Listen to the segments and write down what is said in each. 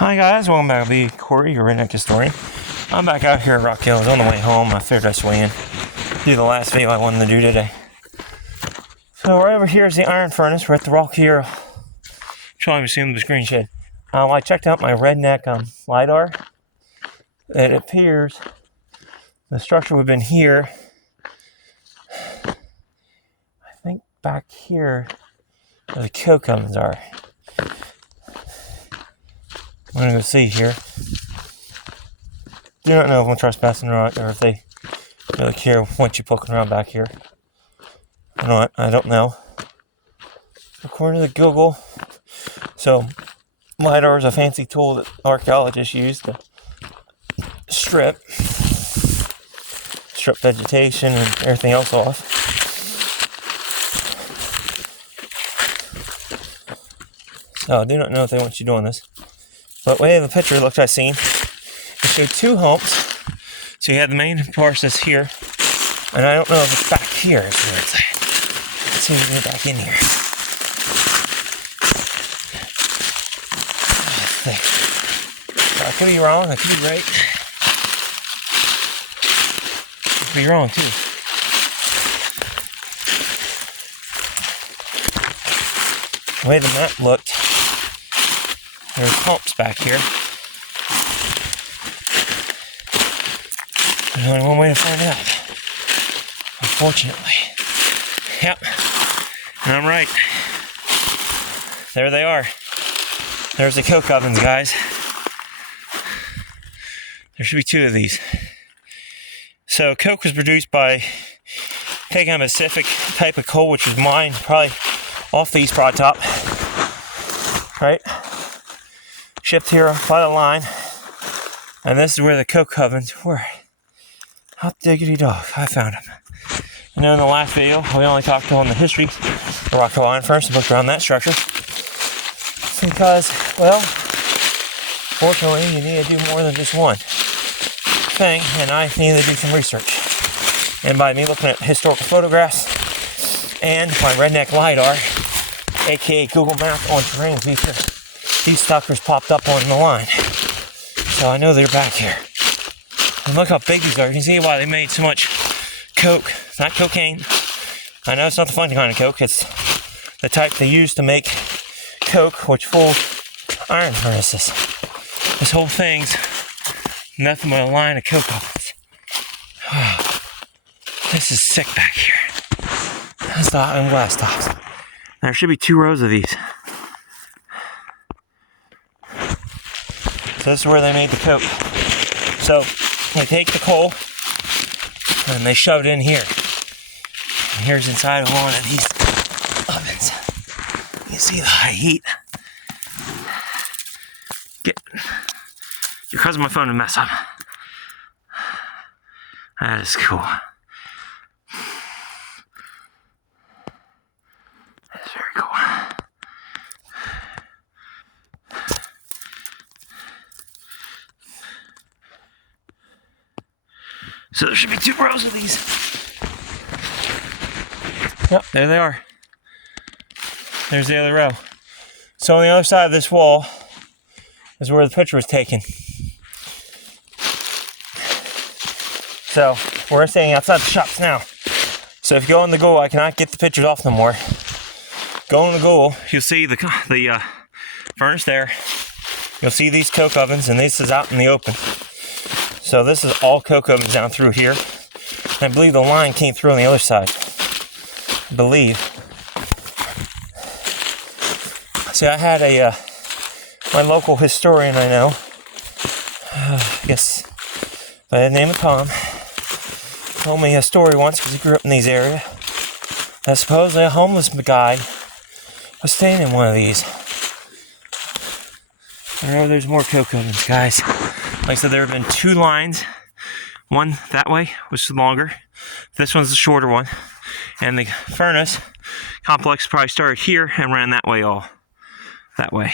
Hi guys, welcome back to the Corey, your redneck historian. I'm back out here at Rockhill. I was on the way home. I figured I'd swing in, do the last video I wanted to do today. So right over here is the iron furnace. We're at the Rockhill. Probably seen the screen shed. I checked out my redneck LiDAR. It appears the structure would have been here. I think back here where the coke ovens are. I'm going to go see here. Do not know if I'm trespassing or not, or if they really care once you poking around back here. Or not, I don't know. According to the Google, so LiDAR is a fancy tool that archaeologists use to strip vegetation and everything else off. So I do not know if they want you doing this. But the way the picture looks I've seen, it showed two humps. So you had the main part that's here. And I don't know if it's back here is where it's at. Let's see if we can get back in here. So I could be wrong, I could be right. I could be wrong too. The way the map looked, there's humps back here. There's only one way to find out. Unfortunately. Yep. And I'm right. There they are. There's the coke ovens, guys. There should be two of these. So coke was produced by taking a specific type of coal, which was mined probably off the East Broad Top. Right? Shipped here by the line, and this is where the coke ovens were. Hot diggity dog, I found them. I know in the last video we only talked on the history of the Rockhill iron furnace and looked around that structure. Because, well, fortunately you need to do more than just one thing, and I need to do some research. And by me looking at historical photographs and my redneck LiDAR, aka Google Maps on terrain feature, these suckers popped up on the line. So I know they're back here. And look how big these are. You can see why they made so much coke. It's not cocaine. I know it's not the fun kind of coke. It's the type they use to make coke, which full iron furnaces. This whole thing's nothing but a line of coke ovens. This is sick back here. That's the iron glass tops. There should be 2 rows of these. So this is where they made the coke. So they take the coal and they shove it in here. And here's inside of one of these ovens. You see the high heat. You're causing my phone to mess up. That is cool. That's very cool. So there should be 2 rows of these. Yep, there they are. There's the other row. So on the other side of this wall is where the picture was taken. So we're staying outside the shops now. So if you go on the Google, I cannot get the pictures off no more. Go on the Google, you'll see the furnace there. You'll see these coke ovens, and this is out in the open. So this is all coke ovens down through here. And I believe the line came through on the other side. I believe. See, I had my local historian I know, I guess by the name of Tom, told me a story once because he grew up in these areas. That supposedly a homeless guy was staying in one of these. I know there's more coke ovens, guys. Like I said, there have been 2 lines. One that way, which is longer. This one's the shorter one. And the furnace complex probably started here and ran that way all. That way.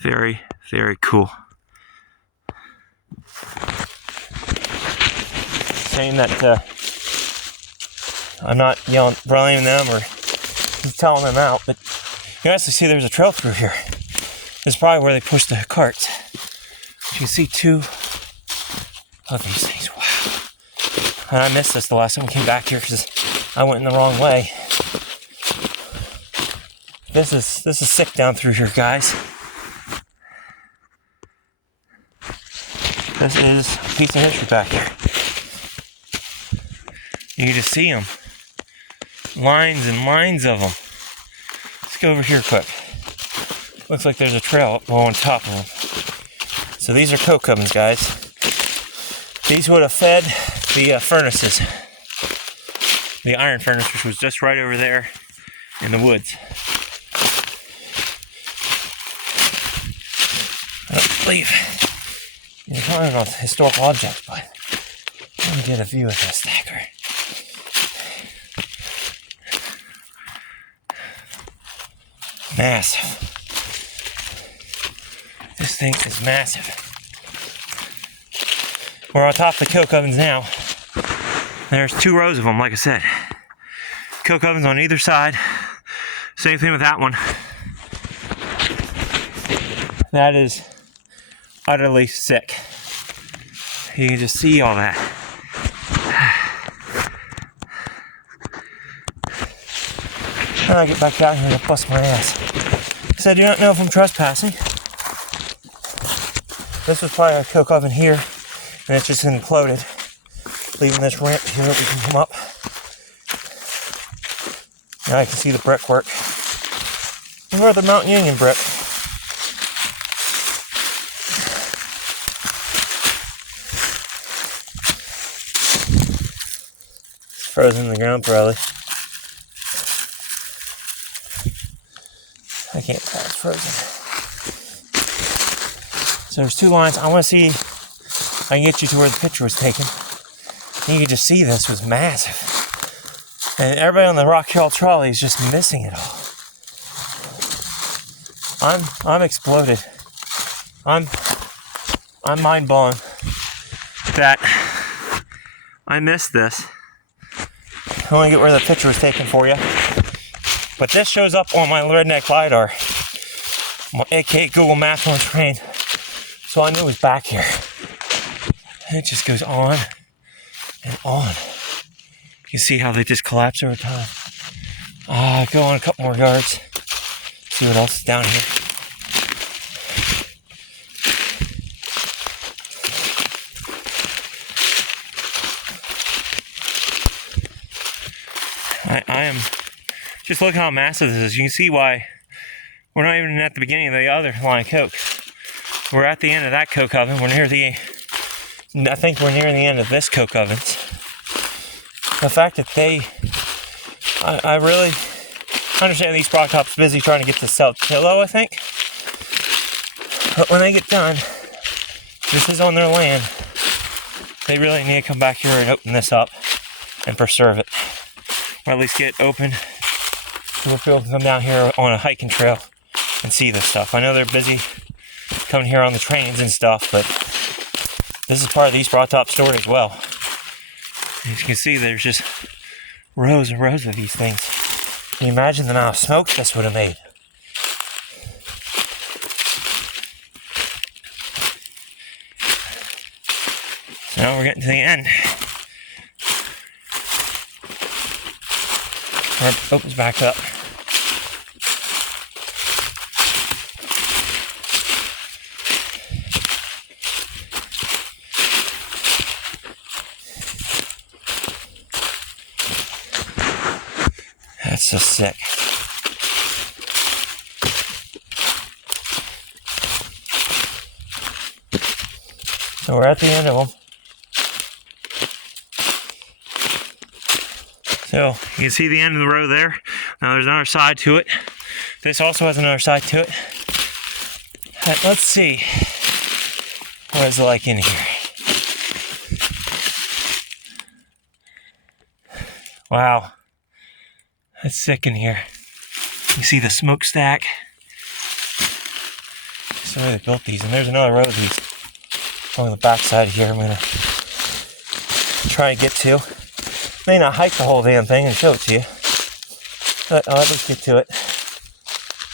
Very, very cool. Saying that I'm not blaming them or telling them out, but you can actually see there's a trail through here. This is probably where they push the carts. You can see 2 of these things. Wow. And I missed this the last time I came back here because I went in the wrong way. This is sick down through here, guys. This is a piece of history back here. You can just see them. Lines and lines of them. Let's go over here quick. Looks like there's a trail up on top of them. So these are coke ovens, guys. These would have fed the furnaces. The iron furnace, which was just right over there in the woods. I don't believe you're talking about historical objects, but let me get a view of this stacker. Massive. This thing is massive. We're on top of the coke ovens now. There's 2 rows of them, like I said. Coke ovens on either side. Same thing with that one. That is utterly sick. You can just see all that. Now I get back down here and bust my ass. Because I do not know if I'm trespassing. This was probably a coke oven here, and it's just imploded. Leaving this ramp here that we can come up. Now I can see the brickwork. More of the Mount Union brick. It's frozen in the ground probably. I can't tell, it's frozen. So there's 2 lines. I want to see if I can get you to where the picture was taken. You can just see this was massive. And everybody on the Rockhill trolley is just missing it all. I'm exploded. I'm mind blown that I missed this. I want to get where the picture was taken for you. But this shows up on my redneck LiDAR, aka Google Maps on train. So I knew it was back here. And it just goes on and on. You see how they just collapse over time. Go on a couple more yards. See what else is down here. I am just look how massive this is. You can see why we're not even at the beginning of the other line of coke. We're at the end of that coke oven. I think we're near the end of this coke oven. The fact that I really understand these Brock Top's busy trying to get to South Pillow, I think. But when they get done, this is on their land. They really need to come back here and open this up and preserve it. Or at least get it open so people can come down here on a hiking trail and see this stuff. I know they're busy coming here on the trains and stuff, but this is part of the East Broad Top story as well. As you can see, there's just rows and rows of these things. Can you imagine the amount of smoke this would have made? So now we're getting to the end. Where it opens back up. That's so sick. So we're at the end of them. So you can see the end of the row there. Now there's another side to it. This also has another side to it. Let's see. What is it like in here? Wow. That's sick in here. You see the smokestack. That's the way they built these. And there's another row of these on the back side here. I'm going to try and get to. May not hike the whole damn thing and show it to you. But I'll at least get to it.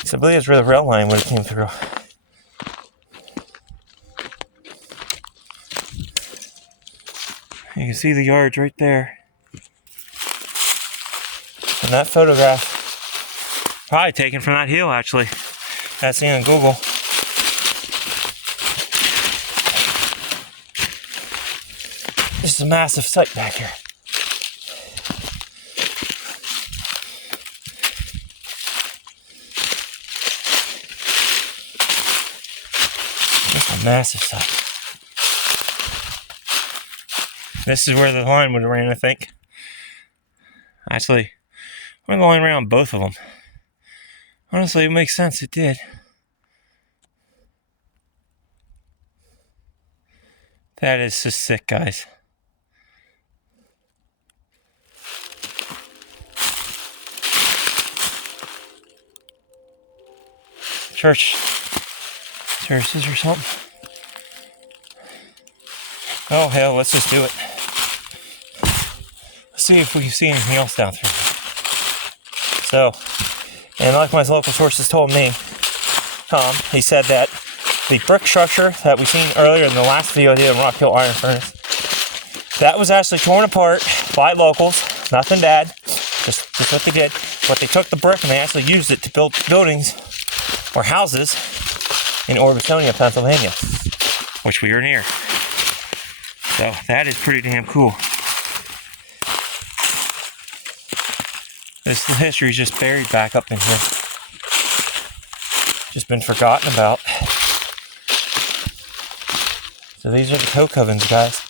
Because I believe it's where the rail line would have came through. You can see the yards right there. And that photograph, probably taken from that hill actually. That's seen on Google. This is a massive site back here. That's a massive site. This is where the line would have ran, I think. Actually, where the line ran on both of them. Honestly, it makes sense. It did. That is just sick, guys. Church services or something. Oh hell, let's just do it. Let's see if we can see anything else down through here. So, and like my local sources told me, Tom, he said that the brick structure that we seen earlier in the last video I did in Rockhill Iron Furnace, that was actually torn apart by locals. Nothing bad, just what they did. But they took the brick and they actually used it to build buildings or houses in Orbisonia, Pennsylvania, which we are near. So that is pretty damn cool. This history is just buried back up in here. Just been forgotten about. So these are the coke ovens, guys.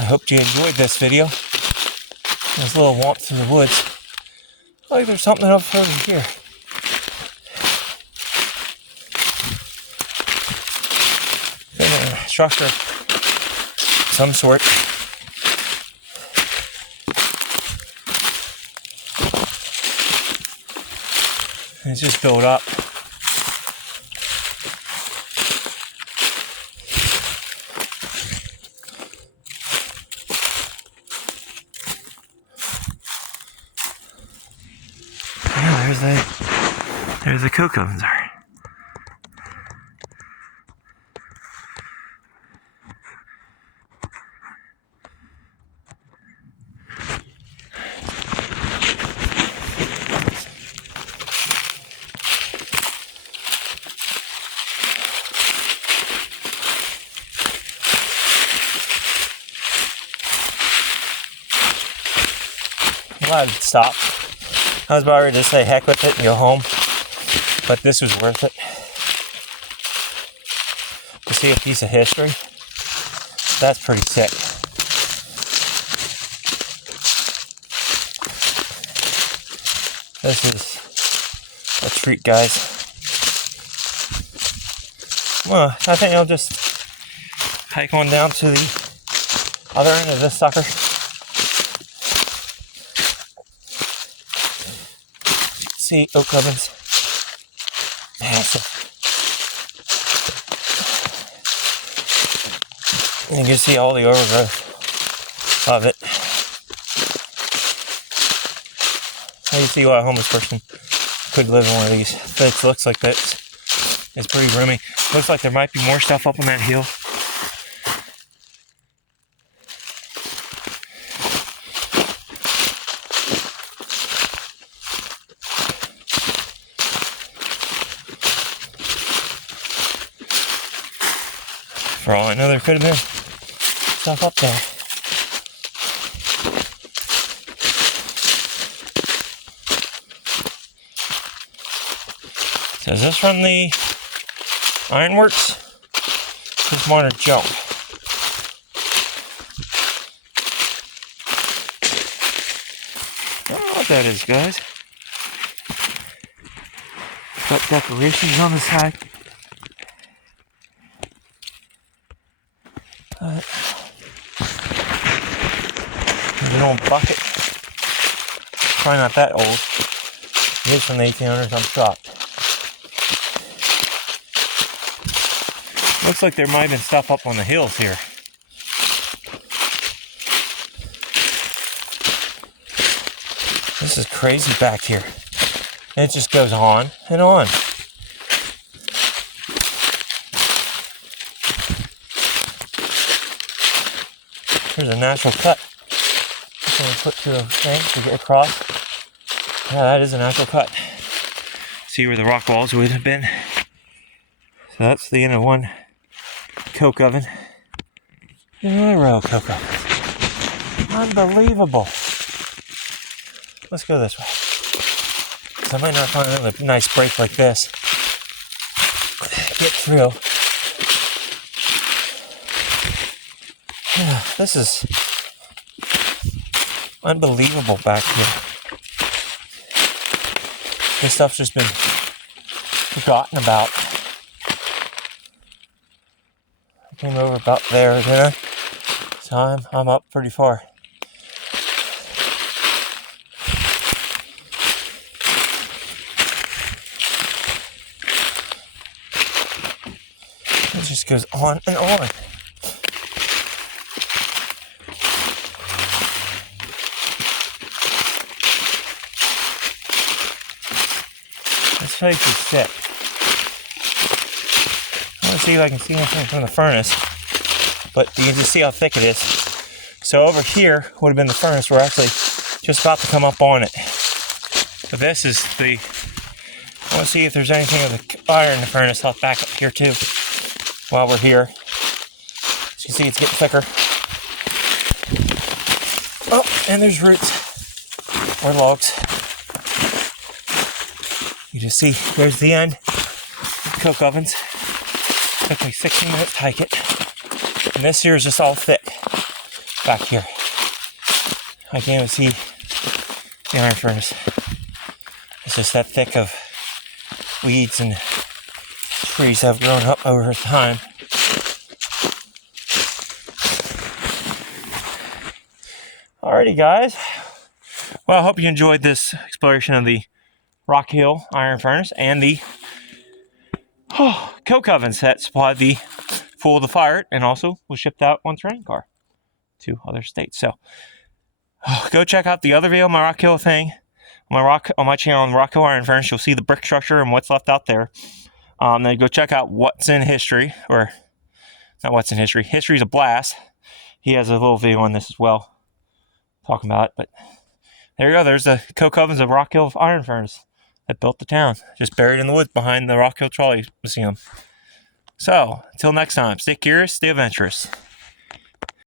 I hope you enjoyed this video. This little walk through the woods. Oh, there's something up over here. Structure of some sort. And it's just built up. Yeah, there's the coke ovens are. Glad it stopped. I was about ready to say heck with it and go home, but this was worth it. To see a piece of history, that's pretty sick. This is a treat, guys. Well, I think I'll just hike on down to the other end of this sucker. See oak ovens. Massive. And you can see all the overgrowth of it. Now you see why a homeless person could live in one of these. It looks like that. It's pretty roomy. Looks like there might be more stuff up on that hill. For all I know, there could have been stuff up there. So is this from the ironworks? Just minor junk. I don't know what that is, guys. Got decorations on the side. There's an old bucket. Probably not that old. It is from the 1800s. I'm shocked. Looks like there might have been stuff up on the hills here. This is crazy back here. And it just goes on and on. Here's a natural cut. Just going to put to a thing to get across. Yeah, that is a natural cut. See where the rock walls would have been. So that's the end of one coke oven. Another row of coke oven. Unbelievable. Let's go this way. So I might not find a nice break like this. Get through. Yeah, this is unbelievable back here. This stuff's just been forgotten about. I came over about there, didn't I? So I'm up pretty far. It just goes on and on. This place is sick. I want to see if I can see anything from the furnace, but you can just see how thick it is. So over here would have been the furnace. We're actually just about to come up on it. But this is the, I want to see if there's anything of the fire in the furnace. I'll back up here too while we're here. As you can see, it's getting thicker. Oh, and there's roots or logs. You just see, there's the end. Coke ovens. Took me 16 minutes to hike it. And this here is just all thick back here. I can't even see the iron furnace. It's just that thick of weeds and trees that have grown up over time. Alrighty guys. Well, I hope you enjoyed this exploration of the Rockhill iron furnace and the coke ovens that supplied the fuel of the fire and also was shipped out on train car to other states. So go check out the other video on my Rockhill thing on my channel on Rockhill iron furnace. You'll see the brick structure and what's left out there. Then go check out what's in history, or not what's in history. History's a blast. He has a little video on this as well, talking about it. But there you go. There's the coke ovens of Rockhill iron furnace that built the town, just buried in the woods behind the Rockhill Trolley Museum. So, until next time, stay curious, stay adventurous.